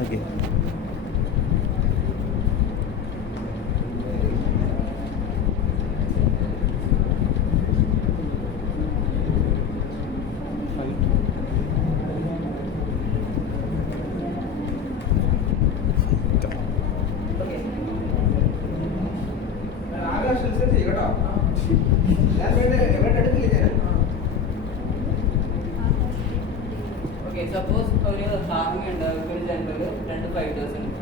Okay. Suppose ഒരു army ഉണ്ട്, ഒരു ജനറൽ, രണ്ട് ഫൈറ്റേഴ്സ് ഉണ്ട്.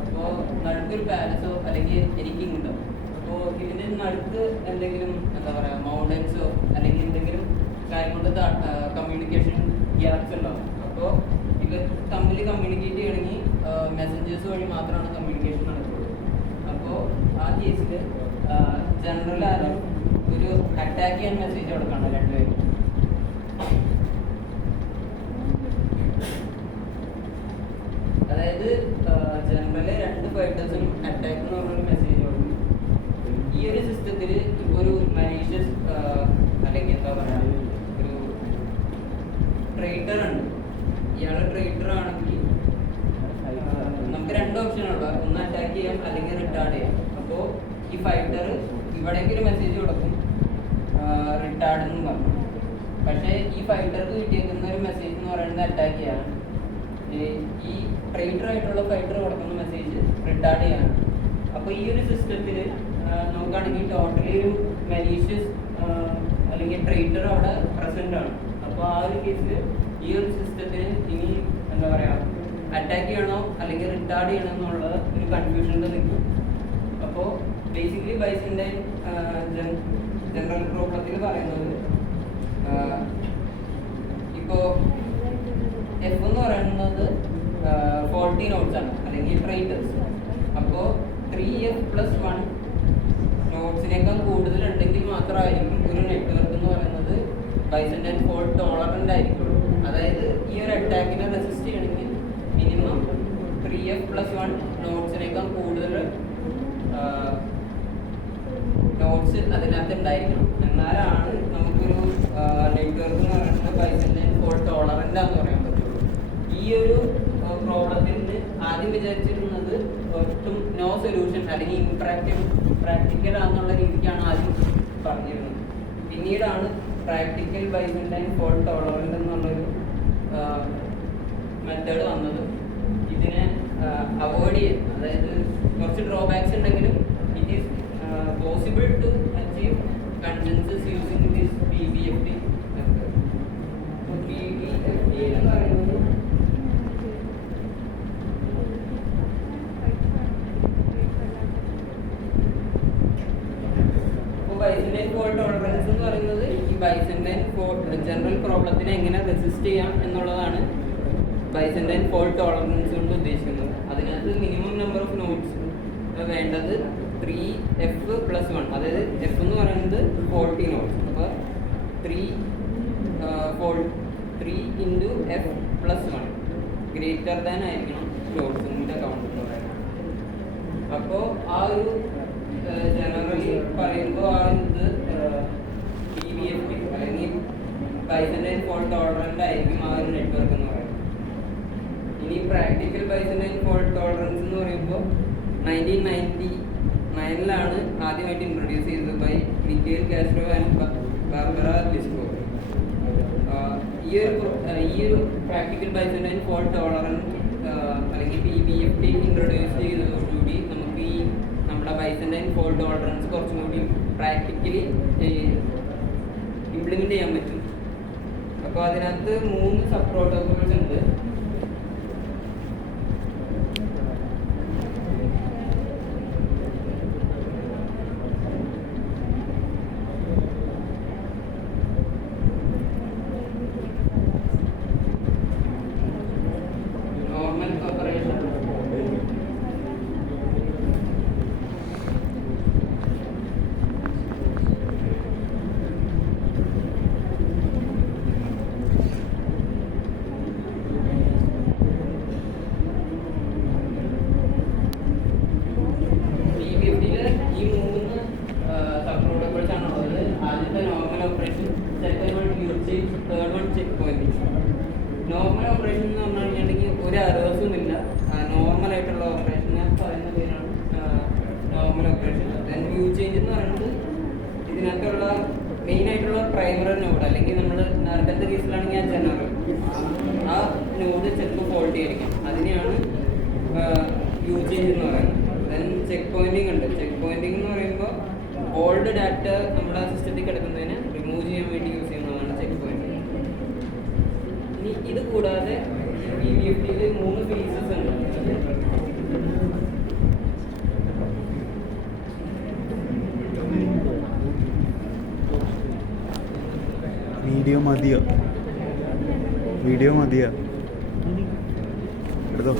അപ്പോൾ നടുക്കൊരു പാലസോ അല്ലെങ്കിൽ എനിക്കിങ് ഉണ്ട്. അപ്പോൾ ഇതിൻ്റെ നടുക്ക് എന്തെങ്കിലും എന്താ പറയുക മൗണ്ടൻസോ അല്ലെങ്കിൽ എന്തെങ്കിലും കാര്യം കൊണ്ട് കമ്മ്യൂണിക്കേഷൻ ഗ്യാപ്സ് ഉണ്ടാവും. അപ്പോൾ ഇവർ തമ്മിൽ കമ്മ്യൂണിക്കേറ്റ് ചെയ്യണമെങ്കിൽ മെസ്സഞ്ചേഴ്സ് വഴി മാത്രമാണ് കമ്മ്യൂണിക്കേഷൻ നടക്കുള്ളൂ. അപ്പോൾ ആ കേസിൽ ജനറൽ ആരും ഒരു അറ്റാക്ക് ചെയ്യാൻ മെസ്സേജ് കൊടുക്കണം രണ്ടുപേരും. അതായത് ജനറല് രണ്ട് ഫൈറ്റേഴ്സും അറ്റാക്ക് എന്ന് പറഞ്ഞൊരു മെസ്സേജ് കൊടുക്കും. ഈ ഒരു സിസ്റ്റത്തിൽ ഇപ്പോൾ ഒരു മലീഷ്യസ് അല്ലെങ്കിൽ എന്താ പറയുക ഒരു ട്രേറ്റർ ഉണ്ട്. ഇയാൾ ട്രേറ്റർ ആണെങ്കിൽ നമുക്ക് രണ്ട് ഓപ്ഷനുള്ളത്, ഒന്ന് അറ്റാക്ക് ചെയ്യാം അല്ലെങ്കിൽ റിട്ടാർഡ് ചെയ്യാം. അപ്പോൾ ഈ ഫൈറ്റർ ഇവിടേക്ക് ഒരു മെസ്സേജ് കൊടുക്കും റിട്ടാർഡ് എന്ന് പറഞ്ഞു. പക്ഷേ ഈ ഫൈറ്റർക്ക് കിട്ടിയേക്കുന്ന ഒരു മെസ്സേജ് എന്ന് പറയുന്നത് അറ്റാക്ക് ചെയ്യാണ്. ഈ ട്രേറ്റർ ആയിട്ടുള്ള ഫൈറ്റർ കൊടുക്കുന്ന മെസ്സേജ് റിട്ടാർഡ് ചെയ്യാണ്. അപ്പോൾ ഈ ഒരു സിസ്റ്റത്തിൽ നോക്കുകയാണെങ്കിൽ ടോട്ടലി ഒരു മലീഷ്യസ് അല്ലെങ്കിൽ ട്രേറ്റർ അവിടെ പ്രസന്റ് ആണ്. അപ്പോൾ ആ ഒരു കേസിൽ ഈ ഒരു സിസ്റ്റത്തിന് ഇനി എന്താ പറയുക അറ്റാക്ക് ചെയ്യണോ അല്ലെങ്കിൽ റിട്ടാർഡ് ചെയ്യണോ എന്നുള്ള ഒരു കൺഫ്യൂഷനിൽ നിൽക്കും. അപ്പോൾ ബേസിക്കലി ബൈസൻ്റൈൻ ജനറൽ പ്രോബ്ലത്തിൽ പറയുന്നത് ഇപ്പോൾ എഫ് എന്ന് പറയുന്നത് 40 നോട്ട്സ് ആണ് അല്ലെങ്കിൽ ട്രേറ്റേഴ്സ്. അപ്പോൾ 3F+1 നോട്ട്സിനേക്കാൾ കൂടുതലുണ്ടെങ്കിൽ മാത്രമായിരിക്കും ഒരു നെറ്റ്വർക്ക് എന്ന് പറയുന്നത് ബൈസൻ്റൈൻ ഫോൾട്ട് ടോളറൻ്റ് ആയിരിക്കുള്ളൂ. അതായത് ഈ ഒരു അറ്റാക്കിനെ റെസിസ്റ്റ് ചെയ്യണമെങ്കിൽ മിനിമം 3F+1 നോട്ട്സിനേക്കാൾ കൂടുതൽ നോട്ട്സ് അതിനകത്ത് ഉണ്ടായിരിക്കണം. എന്നാലാണ് നമുക്കൊരു നെറ്റ്വർക്ക് എന്ന് പറയുന്നത് ബൈസൻ്റൈൻ ഫോൾട്ട് ടോളറൻ്റ് ആണെന്ന് പറയാൻ പറ്റുള്ളൂ. ഈ ഒരു പ്രോബ്ലത്തിൽ ആദ്യം വിചാരിച്ചിരുന്നത് ഒട്ടും നോ സൊല്യൂഷൻ അല്ലെങ്കിൽ പ്രാക്ടിക്കൽ ആണെന്നുള്ള രീതിക്കാണ് ആദ്യം പറഞ്ഞിരുന്നത്. പിന്നീടാണ് പ്രാക്ടിക്കൽ ബൈസൻ്റൈൻ ഫോൾട്ട് ടോളറൻ്റ് എന്നുള്ളൊരു മെത്തേഡ് വന്നത്. ഇതിനെ അവോയ്ഡ് ചെയ്യാൻ, അതായത് കുറച്ച് ഡ്രോബാക്സ് ഉണ്ടെങ്കിലും it is possible to achieve consensus using this PBFT method. PBFT എന്ന് പറയുന്നത് ബൈസൻ്റൈൻ ഫോൾട്ട് ടോളറൻസ് എന്ന് പറയുന്നത് ഈ ബൈസൻ്റൈൻ ജനറൽ പ്രോബ്ലത്തിനെ എങ്ങനെ റെസിസ്റ്റ് ചെയ്യാം എന്നുള്ളതാണ് ബൈസൻ്റൈൻ ഫോൾട്ട് ടോളറൻസ് കൊണ്ട് ഉദ്ദേശിക്കുന്നത്. അതിനകത്ത് മിനിമം നമ്പർ ഓഫ് നോട്ട്സ് വേണ്ടത് 3F+1, അതായത് എഫ് എന്ന് പറയുന്നത് 40 നോട്ട്സ്. അപ്പോൾ 3×F+1 ഗ്രേറ്റർ ദാൻ ആയിരിക്കണം നോട്ട്സിൻ്റെ കൗണ്ട് എന്ന് പറയുന്നത്. അപ്പോൾ ആ ഒരു ജനറലി പറയുമ്പോൾ ആ ഇത് PBFT അല്ലെങ്കിൽ ബൈസൻ്റൈൻ ഫോൾട്ട് ടോളറൻ്റ് ആയിരിക്കും ആ ഒരു നെറ്റ്വർക്ക് എന്ന് പറയുന്നത്. ഇനി പ്രാക്ടിക്കൽ ബൈസൻ്റൈൻ ഫോൾട്ട് ടോളറൻസ് എന്ന് പറയുമ്പോൾ 1999 ആദ്യമായിട്ട് ഇൻട്രൊഡ്യൂസ് ചെയ്തത് by Miguel Castro and Barbara Liskov. ഈ ഒരു പ്രാക്ടിക്കൽ ബൈസൻ്റൈൻ ഫോൾട്ട് ടോളറൻസ് അല്ലെങ്കിൽ PBFT ഇൻട്രൊഡ്യൂസ് ചെയ്തതോടുകൂടി നമുക്ക് ഈ നമ്മുടെ ബൈസൻ്റൈൻ ഫോൾട്ട് ടോളറൻസ് കുറച്ചും കൂടി പ്രാക്ടിക്കലി ഇംപ്ലിമെൻ്റ് ചെയ്യാൻ പറ്റും. അപ്പോൾ അതിനകത്ത് 3 സബ് പ്രോട്ടോക്കോൾസ് ഉണ്ട്. മെയിൻ ആയിട്ടുള്ള പ്രൈമറി നോഡ്, അല്ലെങ്കിൽ നമ്മൾ നേരത്തെ കേസിലാണെങ്കിൽ ആ ജനറൽ ആ നോഡ് ചിലപ്പോൾ ഫോൾട്ട് ചെയ്തിരിക്കും. അതിനെയാണ് യൂസ് ചേഞ്ച് എന്ന് പറയുന്നത്. ദെൻ ചെക്ക് പോയിന്റിങ് ഉണ്ട്. ചെക്ക് പോയിന്റിങ് എന്ന് പറയുമ്പോൾ ഓൾഡ് ഡാറ്റ നമ്മുടെ സിസ്റ്റത്തിൽ കിടക്കുന്നതിന് റിമൂവ് ചെയ്യാൻ വേണ്ടി യൂസ് ചെയ്യുന്നതാണ് ചെക്ക് പോയിന്റിങ്. ഇനി ഇത് കൂടാതെ ഈ VFDയിൽ 3 ഫേസസ് ഉണ്ട്. വീഡിയോ മതിയോ എടുത്തോ.